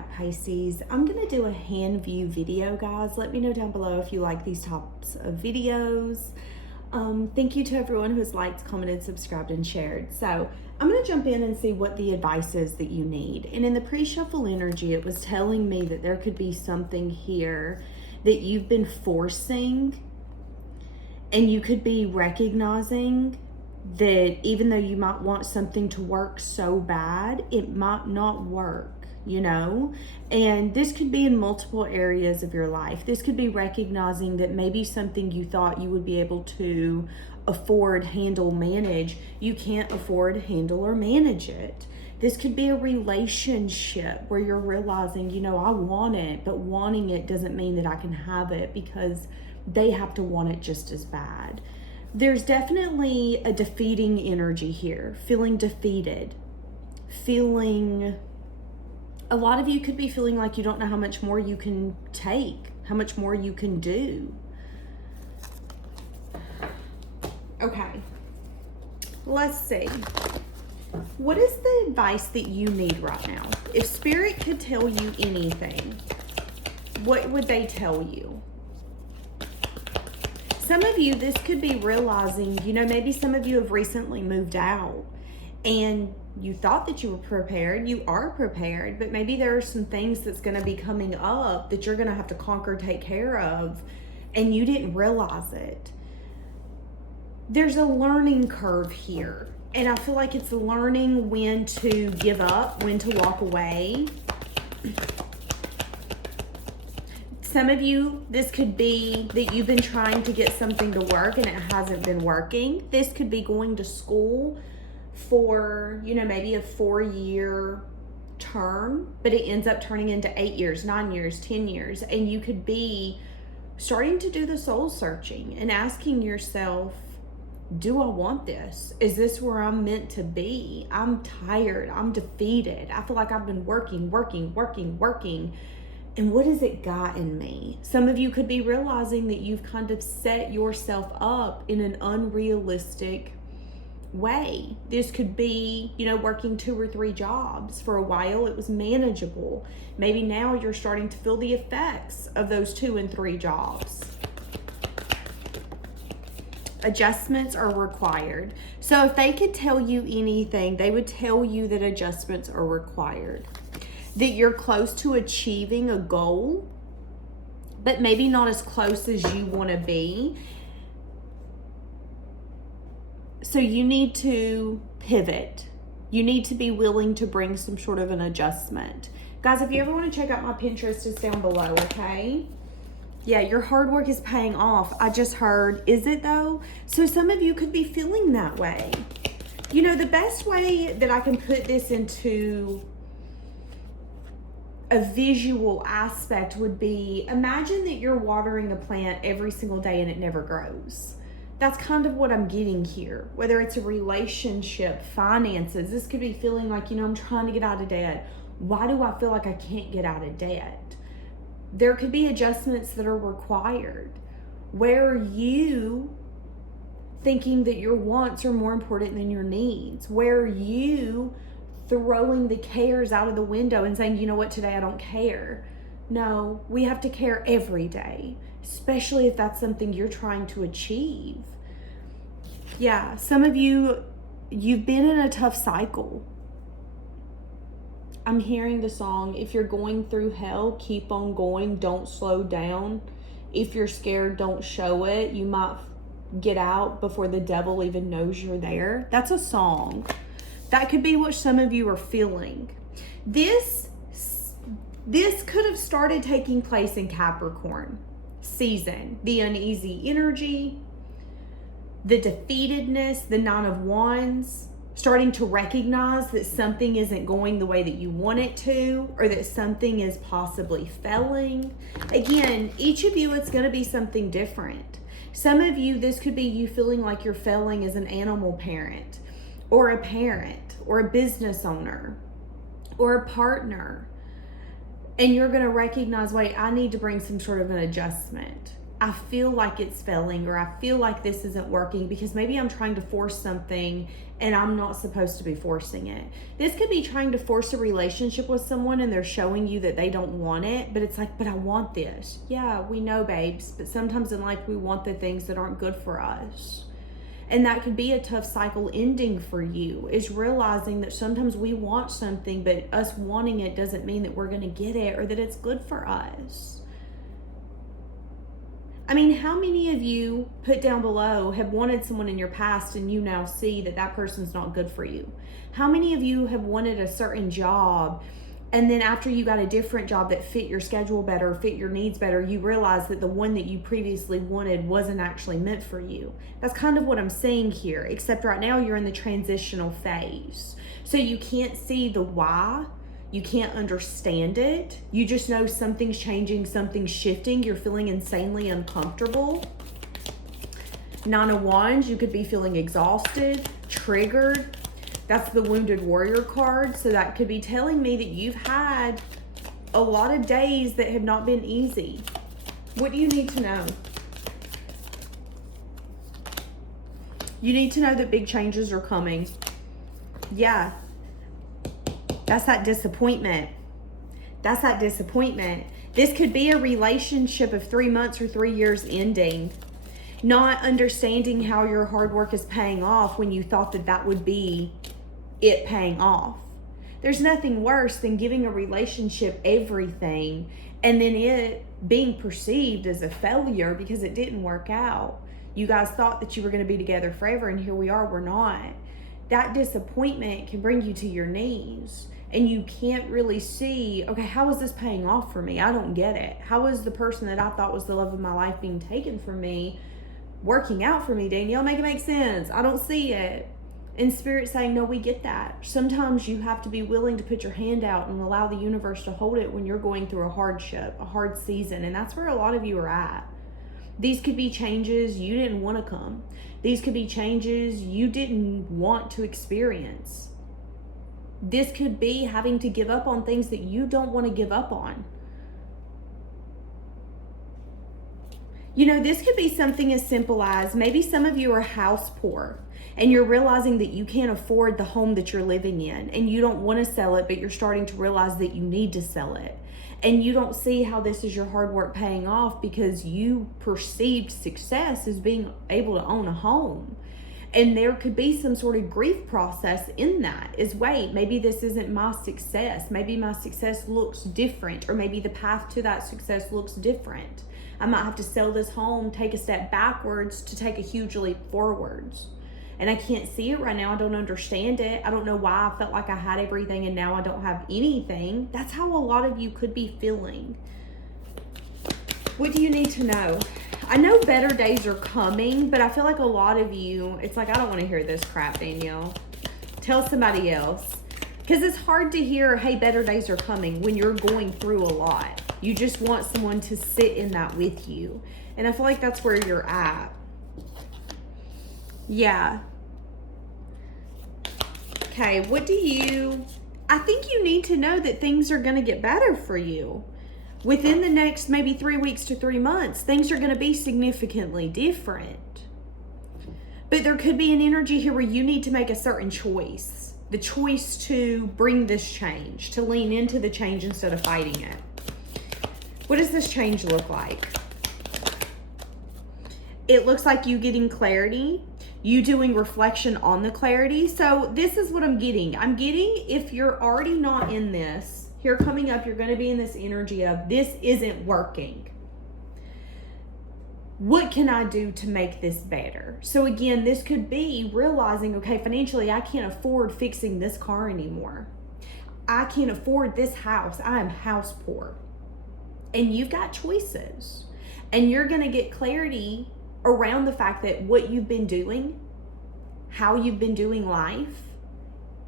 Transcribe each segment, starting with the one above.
that, Pisces. I'm going to do a hand view video, guys. Let me know down below if you like these types of videos. Thank you to everyone who's liked, commented, subscribed, and shared. So I'm going to jump in and see what the advice is that you need. And in the pre-shuffle energy, it was telling me that there could be something here that you've been forcing, and you could be recognizing that even though you might want something to work so bad, it might not work, you know? And this could be in multiple areas of your life. This could be recognizing that maybe something you thought you would be able to afford, handle, manage, you can't afford, handle, or manage it. This could be a relationship where you're realizing, you know, I want it, but wanting it doesn't mean that I can have it because they have to want it just as bad. There's definitely a defeating energy here, feeling defeated, a lot of you could be feeling like you don't know how much more you can take, how much more you can do. Okay, let's see. What is the advice that you need right now? If Spirit could tell you anything, what would they tell you? Some of you, this could be realizing, you know, maybe some of you have recently moved out and you thought that you were prepared. You are prepared, but maybe there are some things that's going to be coming up that you're going to have to conquer, take care of, and you didn't realize it. There's a learning curve here, and I feel like it's learning when to give up, when to walk away. Some of you, this could be that you've been trying to get something to work and it hasn't been working. This could be going to school for, you know, maybe a 4-year term, but it ends up turning into 8 years, 9 years, 10 years. And you could be starting to do the soul searching and asking yourself, do I want this? Is this where I'm meant to be? I'm tired. I'm defeated. I feel like I've been working. And what has it gotten me? Some of you could be realizing that you've kind of set yourself up in an unrealistic way. This could be, you know, working 2 or 3 jobs. For a while, it was manageable. Maybe now you're starting to feel the effects of those 2 and 3 jobs. Adjustments are required. So if they could tell you anything, they would tell you that adjustments are required. That you're close to achieving a goal, but maybe not as close as you want to be. So you need to pivot. You need to be willing to bring some sort of an adjustment. Guys, if you ever want to check out my Pinterest, it's down below, okay? Yeah, your hard work is paying off. I just heard, is it though? So some of you could be feeling that way. You know, the best way that I can put this into a visual aspect would be, imagine that you're watering a plant every single day and it never grows. That's kind of what I'm getting here. Whether it's a relationship, finances, this could be feeling like, you know, I'm trying to get out of debt. Why do I feel like I can't get out of debt? There could be adjustments that are required. Where are you thinking that your wants are more important than your needs? Where are you throwing the cares out of the window and saying, you know what, today I don't care? No, we have to care every day, especially if that's something you're trying to achieve. Yeah, some of you, you've been in a tough cycle. I'm hearing the song, if you're going through hell, keep on going, don't slow down. If you're scared, don't show it. You might get out before the devil even knows you're there. That's a song. That could be what some of you are feeling. This could have started taking place in Capricorn season. The uneasy energy, the defeatedness, the 9 of Wands, starting to recognize that something isn't going the way that you want it to, or that something is possibly failing. Again, each of you, it's going to be something different. Some of you, this could be you feeling like you're failing as an animal parent, or a parent, or a business owner, or a partner. And you're going to recognize, wait, I need to bring some sort of an adjustment. I feel like it's failing, or I feel like this isn't working because maybe I'm trying to force something and I'm not supposed to be forcing it. This could be trying to force a relationship with someone and they're showing you that they don't want it, but it's like, but I want this. Yeah, we know, babes, but sometimes in life we want the things that aren't good for us. And that could be a tough cycle ending for you, is realizing that sometimes we want something, but us wanting it doesn't mean that we're going to get it or that it's good for us. I mean, how many of you, put down below, have wanted someone in your past and you now see that that person's not good for you? How many of you have wanted a certain job and then after you got a different job that fit your schedule better, fit your needs better, you realize that the one that you previously wanted wasn't actually meant for you? That's kind of what I'm saying here, except right now you're in the transitional phase. So you can't see the why. You can't understand it. You just know something's changing, something's shifting. You're feeling insanely uncomfortable. 9 of Wands, you could be feeling exhausted, triggered. That's the Wounded Warrior card. So that could be telling me that you've had a lot of days that have not been easy. What do you need to know? You need to know that big changes are coming. Yeah. That's that disappointment. That's that disappointment. This could be a relationship of 3 months or 3 years ending. Not understanding how your hard work is paying off when you thought that that would be it paying off. There's nothing worse than giving a relationship everything and then it being perceived as a failure because it didn't work out. You guys thought that you were going to be together forever and here we are, we're not. That disappointment can bring you to your knees. And you can't really see, okay, how is this paying off for me? I don't get it. How is the person that I thought was the love of my life being taken from me, working out for me, Danielle? Make it make sense. I don't see it. And Spirit saying, no, we get that. Sometimes you have to be willing to put your hand out and allow the universe to hold it when you're going through a hardship, a hard season. And that's where a lot of you are at. These could be changes you didn't want to come. These could be changes you didn't want to experience. This could be having to give up on things that you don't want to give up on. You know, this could be something as simple as maybe some of you are house poor and you're realizing that you can't afford the home that you're living in and you don't want to sell it, but you're starting to realize that you need to sell it. And you don't see how this is your hard work paying off because you perceived success as being able to own a home. And there could be some sort of grief process in that is, wait, maybe this isn't my success. Maybe my success looks different, or maybe the path to that success looks different. I might have to sell this home, take a step backwards to take a huge leap forwards. And I can't see it right now. I don't understand it. I don't know why I felt like I had everything and now I don't have anything. That's how a lot of you could be feeling. What do you need to know? I know better days are coming, but I feel like a lot of you, it's like, I don't want to hear this crap, Danielle. Tell somebody else. Because it's hard to hear, hey, better days are coming when you're going through a lot. You just want someone to sit in that with you. And I feel like that's where you're at. Yeah. Okay, I think you need to know that things are going to get better for you. Within the next maybe 3 weeks to 3 months, things are going to be significantly different. But there could be an energy here where you need to make a certain choice. The choice to bring this change, to lean into the change instead of fighting it. What does this change look like? It looks like you getting clarity, you doing reflection on the clarity. So this is what I'm getting. I'm getting, if you're already not in this, here coming up, you're going to be in this energy of this isn't working. What can I do to make this better? So again, this could be realizing, okay, financially, I can't afford fixing this car anymore. I can't afford this house. I am house poor. And you've got choices. And you're going to get clarity around the fact that what you've been doing, how you've been doing life,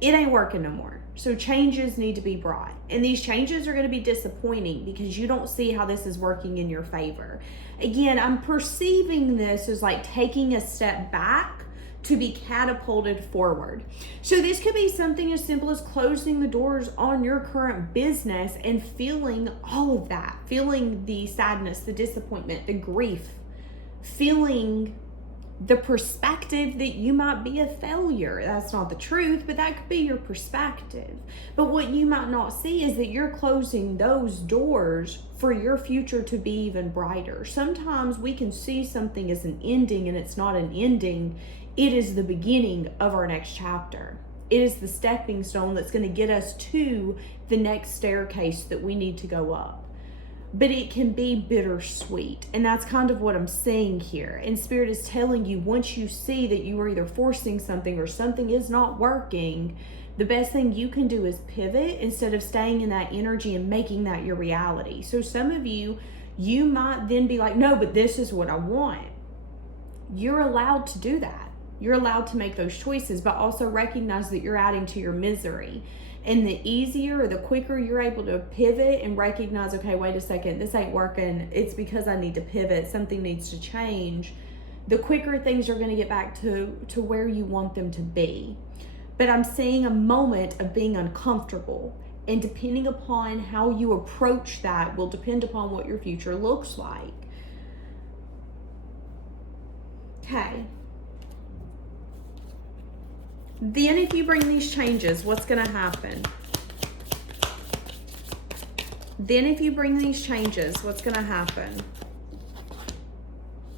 it ain't working no more. So changes need to be brought. And these changes are going to be disappointing because you don't see how this is working in your favor. Again, I'm perceiving this as like taking a step back to be catapulted forward. So this could be something as simple as closing the doors on your current business and feeling all of that, feeling the sadness, the disappointment, the grief, feeling the perspective that you might be a failure. That's not the truth, but that could be your perspective. But what you might not see is that you're closing those doors for your future to be even brighter. Sometimes we can see something as an ending, and it's not an ending. It is the beginning of our next chapter. It is the stepping stone that's going to get us to the next staircase that we need to go up. But it can be bittersweet. And that's kind of what I'm saying here. And Spirit is telling you, once you see that you are either forcing something or something is not working, the best thing you can do is pivot instead of staying in that energy and making that your reality. So some of you, you might then be like, no, but this is what I want. You're allowed to do that. You're allowed to make those choices, but also recognize that you're adding to your misery. And the easier or the quicker you're able to pivot and recognize, okay, wait a second, this ain't working. It's because I need to pivot. Something needs to change. The quicker things are going to get back to where you want them to be. But I'm seeing a moment of being uncomfortable. And depending upon how you approach that will depend upon what your future looks like. Okay. Then if you bring these changes, what's going to happen? Then if you bring these changes, what's going to happen?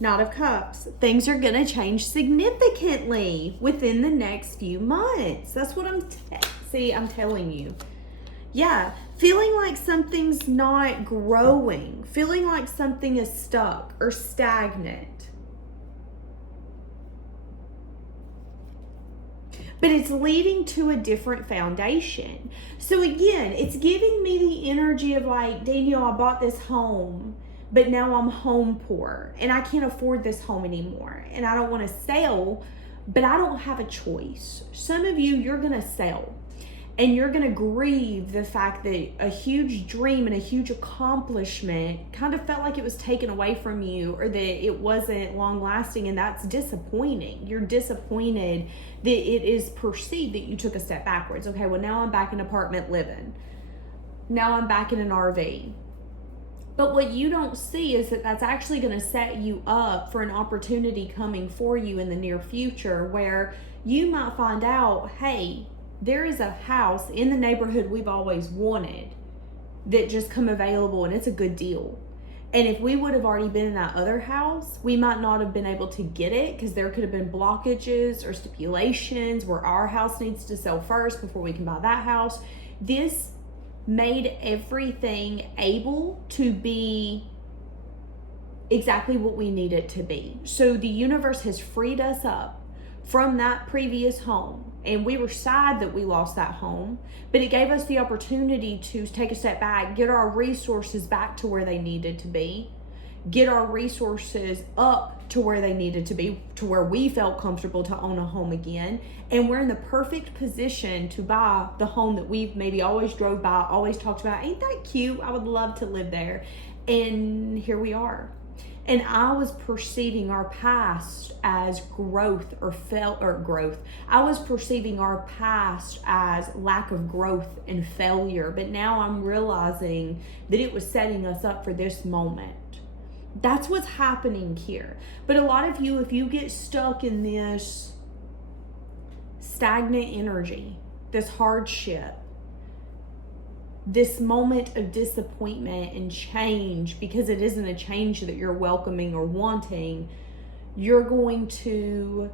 Knight of Cups. Things are going to change significantly within the next few months. That's what I'm telling you. Yeah, feeling like something's not growing, feeling like something is stuck or stagnant. But it's leading to a different foundation. So again, it's giving me the energy of like, Danielle, I bought this home, but now I'm home poor and I can't afford this home anymore. And I don't want to sell, but I don't have a choice. Some of you, you're going to sell. And you're going to grieve the fact that a huge dream and a huge accomplishment kind of felt like it was taken away from you, or that it wasn't long lasting, and that's disappointing. You're disappointed that it is perceived that you took a step backwards. Okay, well now I'm back in apartment living. Now I'm back in an RV. But what you don't see is that that's actually going to set you up for an opportunity coming for you in the near future where you might find out, hey, there is a house in the neighborhood we've always wanted that just come available and it's a good deal. And if we would have already been in that other house, we might not have been able to get it because there could have been blockages or stipulations where our house needs to sell first before we can buy that house. This made everything able to be exactly what we need it to be. So the universe has freed us up from that previous home. And we were sad that we lost that home, but it gave us the opportunity to take a step back, get our resources back to where they needed to be, get our resources up to where they needed to be, to where we felt comfortable to own a home again. And we're in the perfect position to buy the home that we've maybe always drove by, always talked about. Ain't that cute? I would love to live there. And here we are. And I was perceiving our past as growth or growth. I was perceiving our past as lack of growth and failure. But now I'm realizing that it was setting us up for this moment. That's what's happening here. But a lot of you, if you get stuck in this stagnant energy, this hardship, this moment of disappointment and change, because it isn't a change that you're welcoming or wanting, you're going to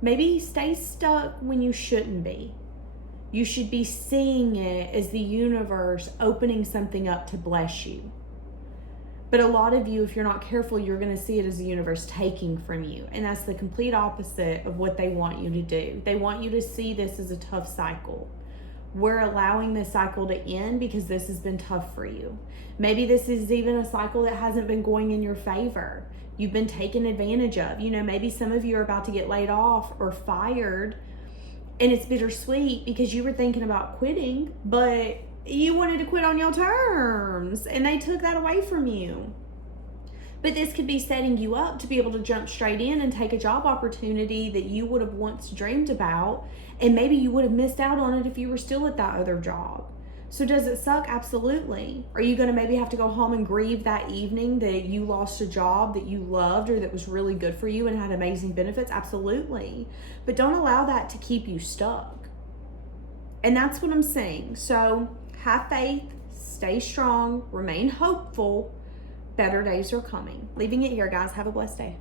maybe stay stuck when you shouldn't be. You should be seeing it as the universe opening something up to bless you. But a lot of you, if you're not careful, you're going to see it as the universe taking from you. And that's the complete opposite of what they want you to do. They want you to see this as a tough cycle. We're allowing this cycle to end because this has been tough for you. Maybe this is even a cycle that hasn't been going in your favor. You've been taken advantage of. You know, maybe some of you are about to get laid off or fired, and it's bittersweet because you were thinking about quitting, but you wanted to quit on your terms and they took that away from you. But this could be setting you up to be able to jump straight in and take a job opportunity that you would have once dreamed about, and maybe you would have missed out on it if you were still at that other job. So does it suck? Absolutely. Are you going to maybe have to go home and grieve that evening that you lost a job that you loved or that was really good for you and had amazing benefits? Absolutely. But don't allow that to keep you stuck. And that's what I'm saying. So have faith, stay strong, remain hopeful. Better days are coming. Leaving it here, guys. Have a blessed day.